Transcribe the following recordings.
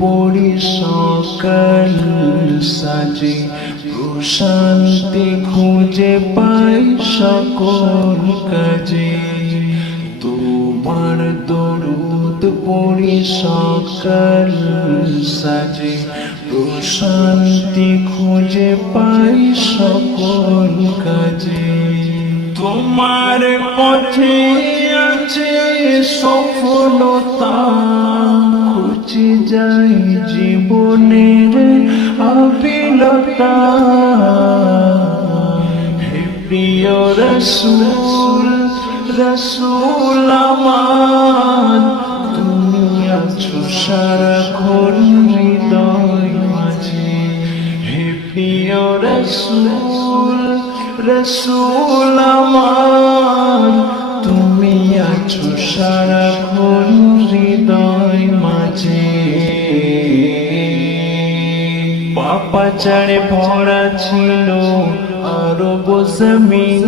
পড়ি সকাল সাজে, প্রশান্তি খুঁজে পাই সকল কাজে। তোমার দরুদ পড়ি সকাল সাজে, প্রশান্তি খুঁজে পাই সকল কাজে। তোমার পথে আছে সফলতা, খুঁজে যাই জীবনের আবিলতা। হে প্রিয় রাসূল, রাসূল আমার, তুমি আছো সারাক্ষণ হৃদয় মাঝে। হে প্রিয় রাসূল, রাসূল আমার, তুমি আছো সারাক্ষণ হৃদয় মাঝে। পাপাচারে ভরা ছিল আরব জমিন,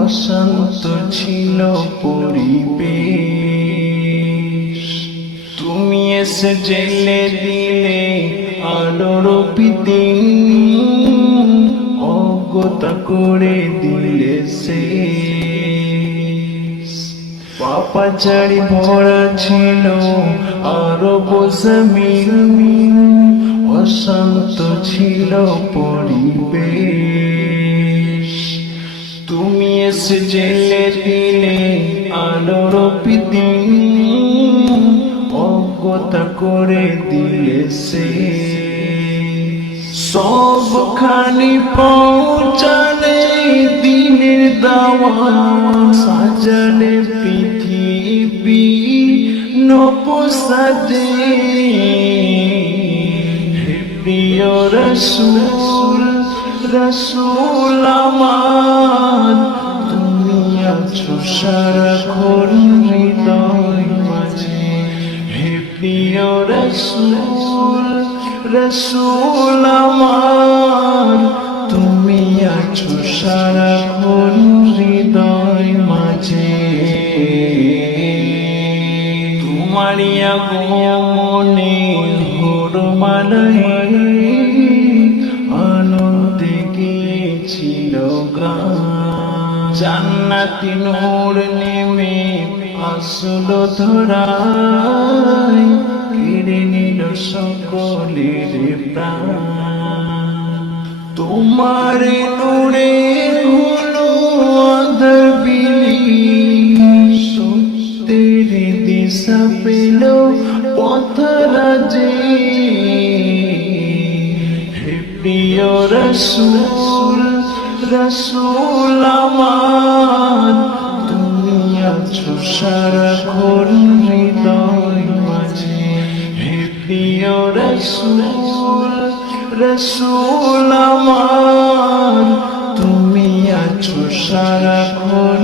অশান্ত ছিল পরিবেশ। তুমি এসে জেলে দিলে আলোর দিন, অজ্ঞতা করে দিলে শেষ। পাপাচারে ভরা ছিল আরব জমিন, অশান্ত ছিল পরিবেশ। তুমি এসে জেলে দিলে আলোর দিন, অজ্ঞতা করে দিলে শেষ। সবখানি পৌঁছালে দিনের দাওয়াত, সাজালে পৃথিবী নবসাজে। হে প্রিয় রাসূল, রাসূল আমার, তুমি আছো সারাক্ষণ হৃদয় মাঝে। হে প্রিয় রাসূল, রাসূল আমার, তুমি আছো সারাক্ষণ হৃদয় মাঝে। তোমারি আগমনে হরমালায় আনন্দে গিয়েছিল গান। জান্নাতি নূর নেমে আসলো ধরায়, কেড়ে নিল সকলের প্রাণ। তোমার নূরে হলো আঁধার বিলীন, সত্যের দিশা পেল পথরাজে। হে প্রিয় রাসূল, রাসূল আমার, তুমি আছো সারাক্ষণ হৃদয় মাঝে। হে প্রিয় রাসূল, রাসূল আমার, তুমি আছো সারাক্ষণ